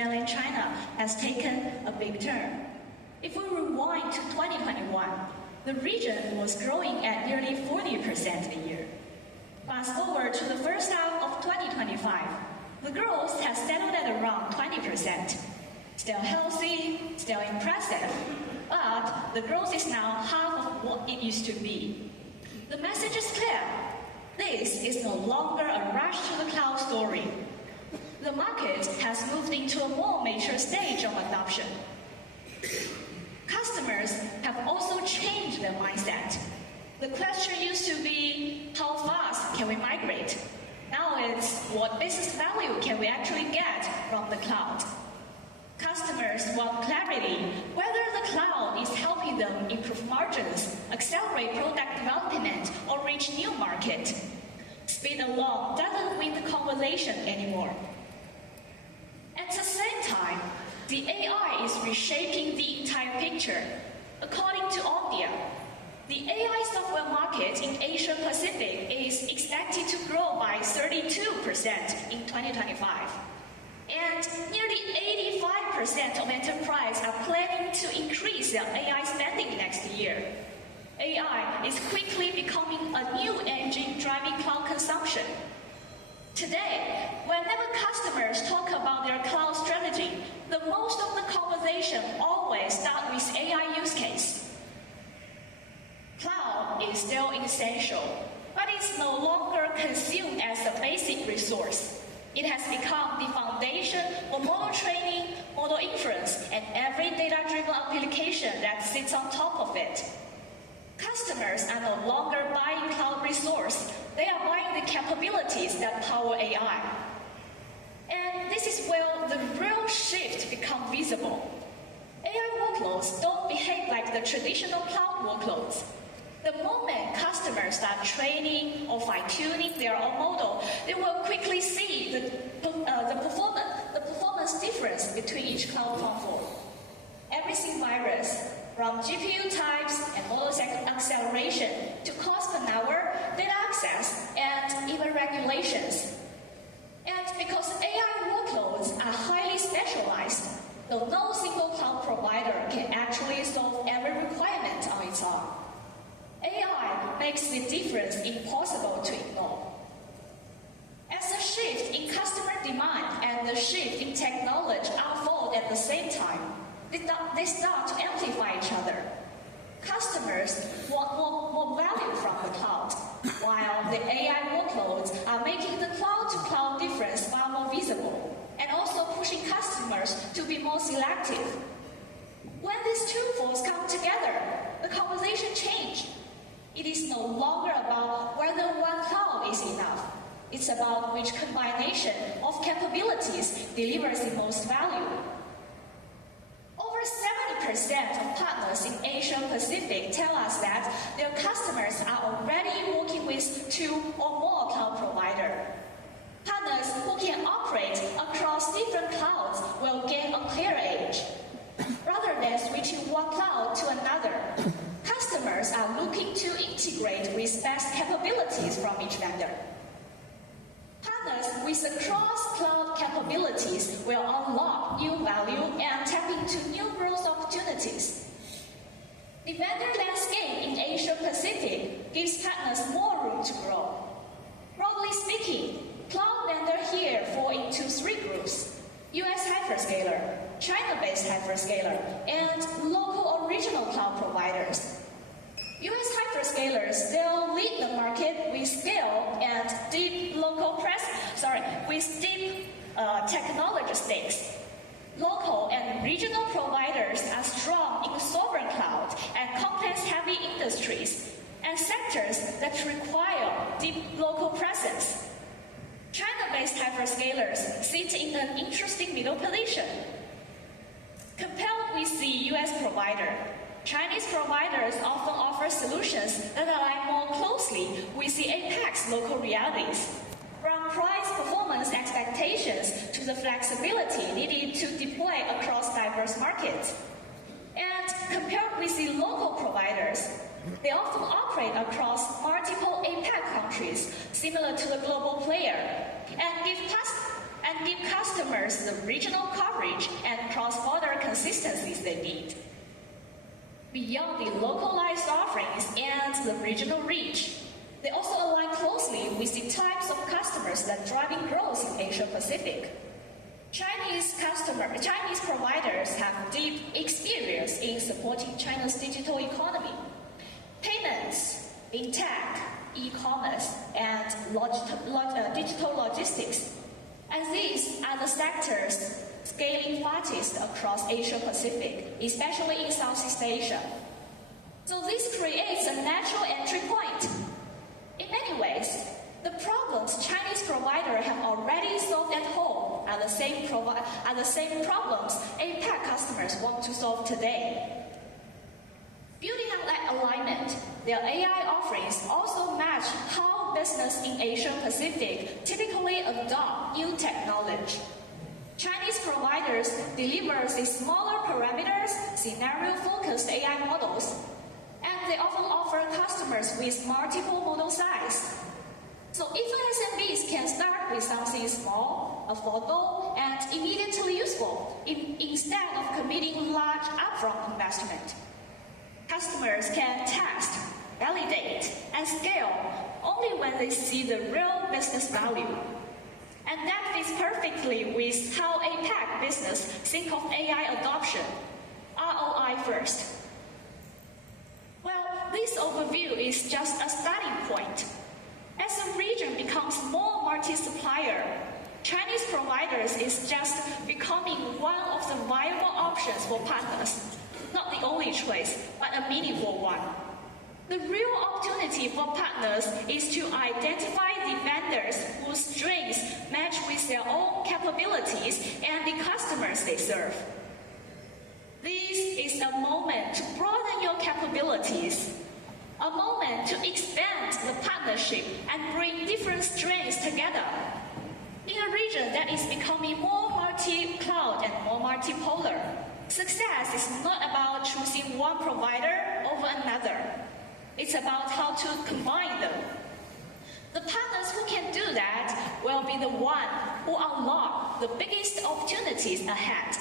mainland China has taken a big turn. If we rewind to 2021, the region was growing at nearly 40% a year. Fast forward to the first half of 2025, the growth has settled at around 20%. Still healthy, still impressive, but the growth is now half of what it used to be. The message is clear. This is no longer a rush to the cloud story. The market has moved into a more mature stage of adoption. Customers have also changed their mindset. The question used to be, how fast can we migrate? Now it's, what business value can we actually get from the cloud? Customers want clarity whether the cloud is helping them improve margins, accelerate product development, or reach new market. Speed alone doesn't win the conversation anymore. At the same time, the AI is reshaping the entire picture. According to Omdia, the AI software market in Asia Pacific is expected to grow by 32% in 2025. And nearly 85% of enterprises are planning to increase their AI spending next year. AI is quickly becoming a new engine driving cloud consumption. Today, whenever customers talk about their cloud strategy, the most of the conversation always starts with AI use case. Cloud is still essential, but it's no longer consumed as a basic resource. It has become the foundation for model training, model inference, and every data-driven application that sits on top of it. Customers are no longer buying cloud resource, they are buying the capabilities that power AI. And this is where the real shift becomes visible. AI workloads don't behave like the traditional cloud workloads. The moment customers start training or fine-tuning their own model, they will quickly see the performance difference between each cloud platform. Everything varies, from GPU types and model acceleration to cost per hour, data access, and even regulations. And because AI workloads are highly specialized, though no single cloud provider can actually solve every requirement on its own, AI makes the difference impossible to ignore. As the shift in customer demand and the shift in technology unfold at the same time, they start to amplify each other. Customers want more value from the cloud, while the AI workloads are making the cloud-to-cloud difference far more visible, and also pushing customers to be more selective. When these two forces come together, the conversation changes. It is no longer about whether one cloud is enough. It's about which combination of capabilities delivers the most value. Over 70% of partners in Asia Pacific tell us that their customers are already working with 2 or more cloud providers. Partners who can operate across different clouds will gain a clear edge. Rather than switching one cloud to another, customers are looking to integrate with best capabilities from each vendor. Partners with the cross-cloud capabilities will unlock new value and tap into new growth opportunities. The vendor landscape in Asia Pacific gives partners more room to grow. Broadly speaking, cloud vendors here fall into 3 groups: US hyperscaler, China-based hyperscaler, and local or regional cloud providers. US hyperscalers still lead the market with scale and deep technology stakes. Local and regional providers are strong in sovereign cloud and complex-heavy industries and sectors that require deep local presence. China-based hyperscalers sit in an interesting middle position. Compared with the US provider, Chinese providers often offer solutions that align more closely with the APAC's local realities, from price-performance expectations to the flexibility needed to deploy across diverse markets. And compared with the local providers, they often operate across multiple APAC countries, similar to the global player, and and give customers the regional coverage and cross-border consistencies they need. Beyond the localized offerings and the regional reach, they also align closely with the types of customers that are driving growth in Asia Pacific. Chinese providers have deep experience in supporting China's digital economy. Payments, fintech, e-commerce, and digital logistics. And these are the sectors scaling fastest across Asia Pacific, especially in Southeast Asia. So this creates a natural entry point. In many ways, the problems Chinese providers have already solved at home are the same problems APAC customers want to solve today. Building on that alignment, their AI offerings also match how business in Asia Pacific typically adopt new technology. Chinese providers deliver the smaller parameters, scenario-focused AI models, and they often offer customers with multiple model size. So even SMBs can start with something small, affordable, and immediately useful instead of committing large upfront investment. Customers can test, validate, and scale only when they see the real business value. And that fits perfectly with how APAC business think of AI adoption, ROI first. Well, this overview is just a starting point. As the region becomes more multi-supplier, Chinese providers is just becoming one of the viable options for partners. Not the only choice, but a meaningful one. The real opportunity for partners is to identify the vendors whose strengths match with their own capabilities and the customers they serve. This is a moment to broaden your capabilities, a moment to expand the partnership and bring different strengths together. In a region that is becoming more multi-cloud and more multipolar, success is not about choosing one provider over another. It's about how to combine them. The partners who can do that will be the ones who unlock the biggest opportunities ahead.